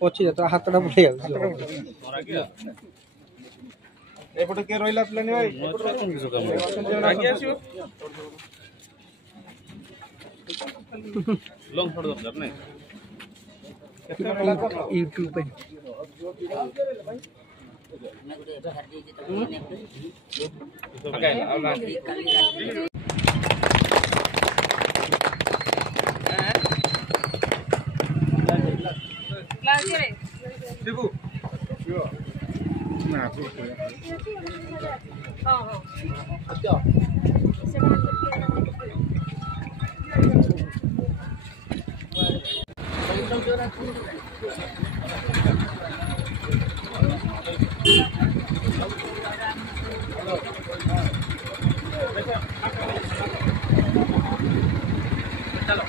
पची जाता हाथटा पड़े एपटे के रहिला प्लान भाई आगे आसियो लॉन्ग फोटो दरकार नहीं यूट्यूब पे शिबू ना हां हां अच्छा चलो